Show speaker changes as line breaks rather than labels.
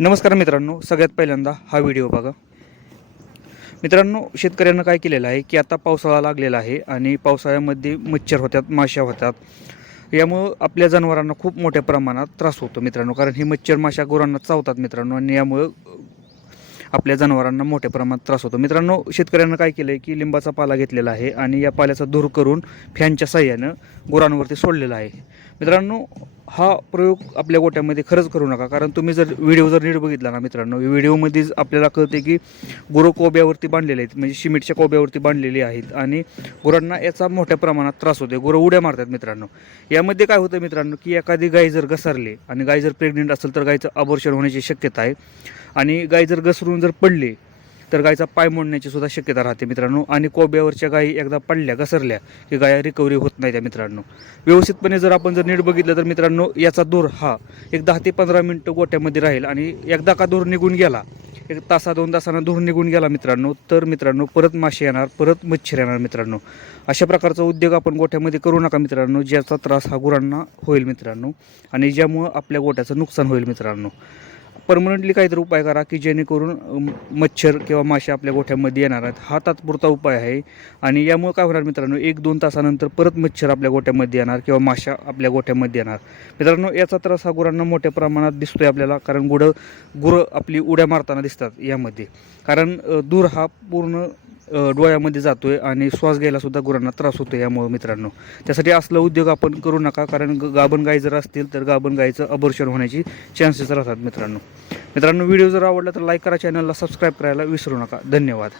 नमस्कार मित्रांनो सगळ्यात पहिल्यांदा हा व्हिडिओ बघा. मित्रांनो शेतकऱ्यांना काय केलेलं आहे की आता पावसाळा लागलेला आहे आणि पावसाळ्यामध्ये मच्छर होतात माश्या होतात. यामुळं आपल्या जनावरांना खूप मोठ्या प्रमाणात त्रास होतो मित्रांनो कारण ही मच्छर माश्या गुरांना चावतात मित्रांनो आणि यामुळं आपल्या जनावरांना मोठ्या प्रमाणात त्रास होतो. मित्रांनो शेतकऱ्यांना काय केलं आहे की लिंबाचा पाला घेतलेला आहे आणि या पाल्याचा धूर करून फॅनच्या साह्यानं गुरांवरती सोडलेला आहे. मित्रांनो हा प्रयोग आपल्या गोट्यामध्ये खरंच करू नका कारण तुम्ही जर व्हिडिओ जर नीट बघितला ना मित्रांनो व्हिडिओमध्ये आपल्याला कळते की गुरं कोब्यावरती बांधलेले आहेत म्हणजे सिमेंटच्या कोब्यावरती बांधलेली आहेत आणि गुरांना याचा मोठ्या प्रमाणात त्रास होतो गुरं उड्या मारतात मित्रांनो. यामध्ये काय होतं मित्रांनो की एखादी गाय जर घसरली आणि गाय जर प्रेग्नेंट असेल तर गायचं अबॉर्शन होण्याची शक्यता आहे. आणि गाय जर घसरून जर पडली तर गायचा पाय मोडण्याची सुद्धा शक्यता राहते मित्रांनो. आणि कोब्यावरच्या गायी एकदा पडल्या घसरल्या की गाया रिकव्हरी होत नाही त्या मित्रांनो. व्यवस्थितपणे जर आपण जर नीट बघितलं तर मित्रांनो याचा दूर हा एक दहा ते पंधरा मिनटं गोट्यामध्ये राहील आणि एकदा का दूर निघून गेला एक तासा दोन तासानं दूर निघून गेला मित्रांनो तर मित्रांनो परत मासे येणार परत मच्छर येणार मित्रांनो. अशा प्रकारचा उद्योग आपण गोठ्यामध्ये करू नका मित्रांनो ज्याचा त्रास हा गुरांना होईल मित्रांनो आणि ज्यामुळं आपल्या गोट्याचं नुकसान होईल मित्रांनो. परमनंटली काहीतरी उपाय करा की जेणेकरून मच्छर किंवा मासे आपल्या गोठ्यामध्ये येणार आहेत. हा तात्पुरता उपाय आहे. आणि यामुळे काय होणार मित्रांनो एक दोन तासानंतर परत मच्छर आपल्या गोठ्यामध्ये येणार किंवा माशा आपल्या गोठ्यामध्ये येणार. मित्रांनो याचा त्रास हा गुरांना मोठ्या प्रमाणात दिसतोय आपल्याला कारण गुडं गुरं आपली उड्या मारताना दिसतात यामध्ये. कारण दूर हा पूर्ण डोळ्यामध्ये जातो आहे आणि श्वास घ्यायला सुद्धा गुरांना त्रास होतो यामुळे मित्रांनो. त्यासाठी असलं उद्योग आपण करू नका कारण ग- गाभण गाय जर असतील तर गाभण गायचं अबर्षण होण्याची चान्सेस राहतात मित्रांनो. मित्रांनो व्हिडिओ जर आवडला तर लाईक करा चॅनलला सबस्क्राईब करायला विसरू नका. धन्यवाद.